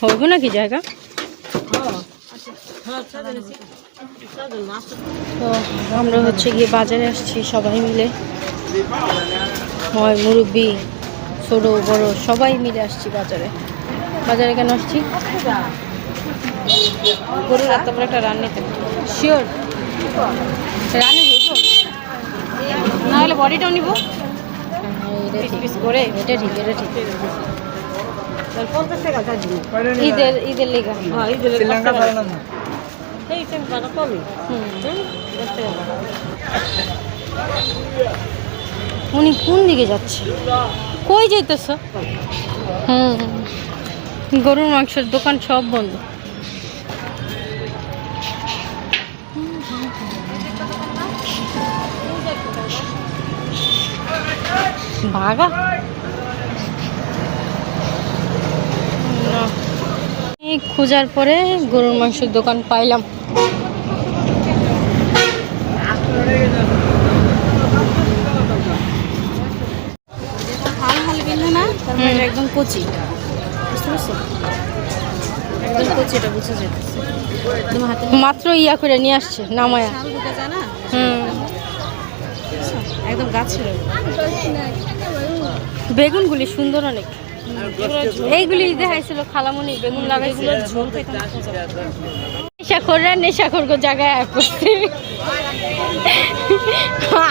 হবে নাকি জায়গা? তো আমরা হচ্ছে গিয়ে বাজারে আসছি সবাই মিলে, হয় মুরব্বী ছোট বড় সবাই মিলে আসছি বাজারে। বাজারে কেন আসছি? গরুর এত বড় একটা রান নিতে শিওর রানে হইব, না হলে বডিটাও নিব। করে এটা ঠিক, এটা ঠিক। ঈদের লেগা উনি কোন দিকে যাচ্ছে? কই যাইতেছ? গরুর মাংসের দোকান সব বন্ধ। ভাগা খোঁজার পরে গরুর মাংসের দোকান পাইলাম। একদম কচি, বুঝতে পারছো? একদম কচি, এটা বুঝা যেতেছে। মাত্র ইয়া করে নিয়ে আসছে নামায়া। একদম গাছের বেগুনগুলি সুন্দর অনেক। এইগুলি দেখাইছিল খালামণি, বেগুন লাগাইছিল। নেশাখোররা নেশাখোর জায়গায় করছে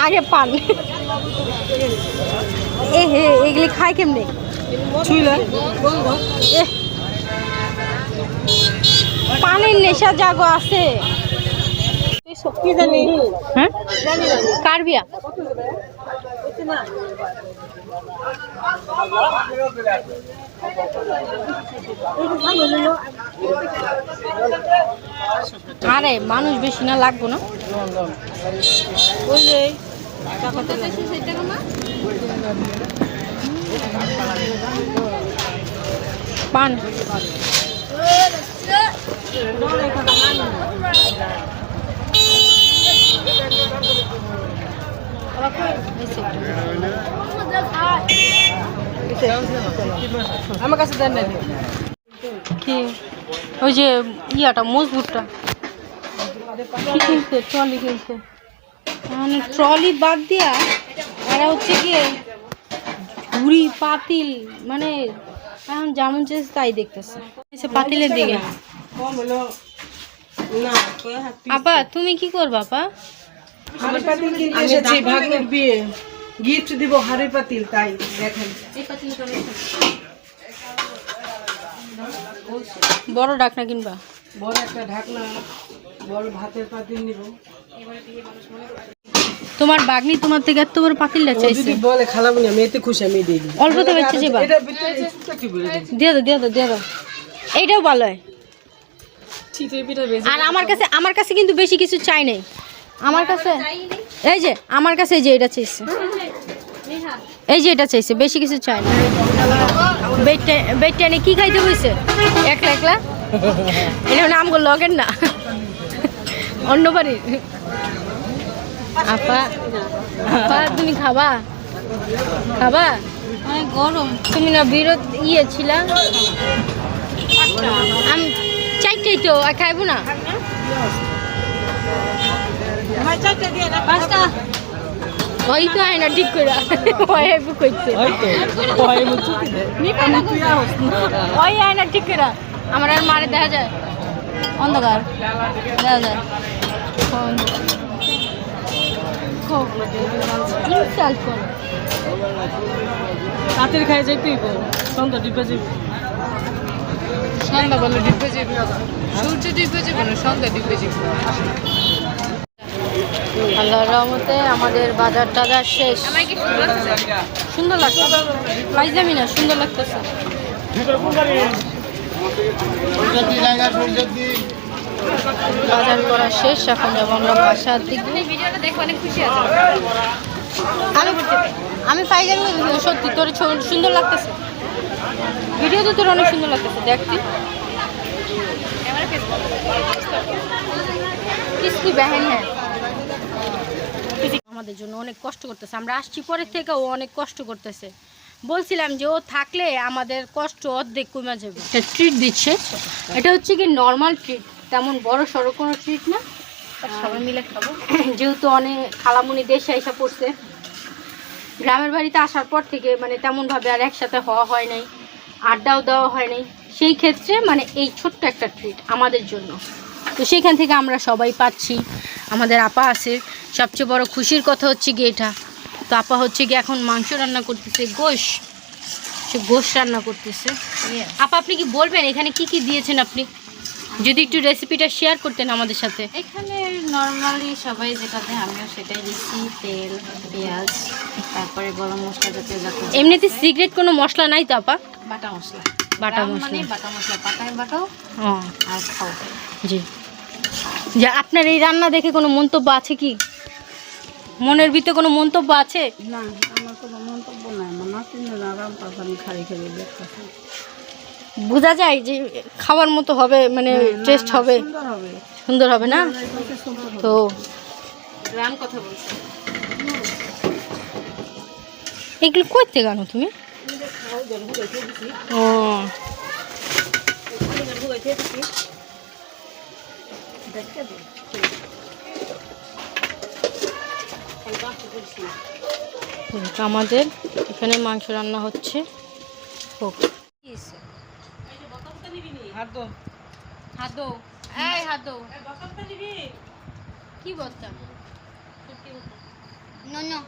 আগে পান। এ হে, এগুলি খায় কেমনে? পানির নেশা জাগো আছে। হ্যাঁ, কার বিয়া? আরে মানুষ বেশি না, লাগবো না। পান আমার কাছে দেন না কি? ওই যে ইয়াটা মজবুতটা কি কিনছে? ট্রলি কিনছে। মানে ট্রলি বাদ দিয়া এরা হচ্ছে কি ঝুড়ি পাতিল, মানে এখন যেমন চেয়েছে তাই দেখতেছে পাতিলের দিকে। আপা তুমি কি করবা? আপা হাড়ি পাতিল কিনতে এসেছি, ভাগ্নের বিয়ে গিফট দিব হাড়ি পাতিল, তাই দেখেন। বড় ঢাকনা কিনবা? বড় একটা ঢাকনা, বড় ভাতের পাতিল নিব। তোমার বাগনি তোমার থেকে এত বড় পাতিলটা চাইছে। যদি বলে খালামুনি আমি এতে খুশি, আমি দিয়ে দিই। অল্প তো বেঁচে যাবা, এটা ভিতরে ছোটটা কি বলে দিই। দিয়ে দাও দিয়ে দাও দিয়ে দাও, এইটাও ভালো হয়। চিতই পিঠা বেশি। আর আমার কাছে কিন্তু বেশি কিছু চাই নাই। আমার কাছে এই যে আমার কাছে এই যে এটা চাইছে, এই যে এটা চাইছে, বেশি কিছু চাই না। বেটটা কি খাইতে হয়েছে একলা একলা? এটা নাম করলো লগের না, অন্য বাড়ির। আপা আপা তুমি খাবা? খাবা? অনেক গরম। তুমি না বিরত ইয়ে ছিলা। আমি চাইটাই তো আর খাইবো না। ওই তো আয় না ঠিক করে ওই আয় না ঠিক করে। আমার আর মারে দেখা যায় অন্ধকার, দেখা যায় রাতের খাই যাই তুই সন্ধ্যা ডিপে যাবি, সন্ধ্যা বলে ডিপে যাবি, সূর্য ডিপে যাবে না, সন্ধ্যা ডিপে যাবি। আল্লাহর রহমতে আমাদের বাজার টাজার শেষ। সুন্দর লাগছে, পাইজামি না, সুন্দর লাগতেছে। বাজার করা শেষ, এখন যাবো আমরা বাসার দিকে। আমি পাইজামি সত্যি তোর সুন্দর লাগতেছে, ভিডিও তো তোর অনেক সুন্দর লাগতেছে দেখতে। কিস্তি বেহেন হ্যাঁ, আমাদের জন্য অনেক কষ্ট করতেছে। আমরা আসছি পরের থেকে ও অনেক কষ্ট করতেছে, বলছিলাম যে ও থাকলে আমাদের কষ্ট অর্ধেক কমে যাবে। একটা ট্রিট দিচ্ছে, এটা হচ্ছে কি নর্মাল ট্রিট, তেমন বড় সড়ো কোনো ট্রিট না, সবাই মিলে খাবো। যেহেতু অনেক খালামুনি দেশে এসে পড়ছে, গ্রামের বাড়িতে আসার পর থেকে মানে তেমনভাবে আর একসাথে হওয়া হয় নাই, আড্ডাও দেওয়া হয় নাই, সেই ক্ষেত্রে মানে এই ছোট্ট একটা ট্রিট আমাদের জন্য। তো সেখান থেকে আমরা সবাই পাচ্ছি, আমাদের আপা আছে। সবচেয়ে বড় খুশির কথা হচ্ছে কি এটা, তো আপা হচ্ছে কি এখন মাংস রান্না করতেছে, গোশ, সে গোশ রান্না করতেছে। আপা আপনি কি বলবেন এখানে কি কি দিয়েছেন আপনি, যদি একটু রেসিপিটা শেয়ার করতেন আমাদের সাথে। এখানে নর্মালি সবাই যেটা দেয় আমিও সেটাই দিচ্ছি, তেল, পেঁয়াজ, তারপরে গরম মশলা জাতীয় জাতীয় এমনিতে সিক্রেট কোনো মশলা নাই তো আপা? বাটা মশলা। বাটা গ্রাম মশলা। মানে বাটা মশলা, পাটায় বাটাও হ্যাঁ আর খাও। জি। যে আপনার এই রান্না দেখে কোনো মন্তব্য আছে কি, মনের ভিতরে কোনো মন্তব্য আছে? না, আমার কোনো মন্তব্য নাই। আমার নাতিনের আরাম পাস, আমি খাই খাই দেখতেছি। বোঝা যায় যে খাওয়ার মতো হবে, মানে টেস্ট হবে, সুন্দর হবে, সুন্দর হবে না? সুন্দর হবে। তো গ্রাম কথা বলছি। এগুলো কই থেকে আনো তুমি? ও আমাদের এখানে মাংস রান্না হচ্ছে। হোক। হাতো হাতো, এই হাতো, কি বলতা? না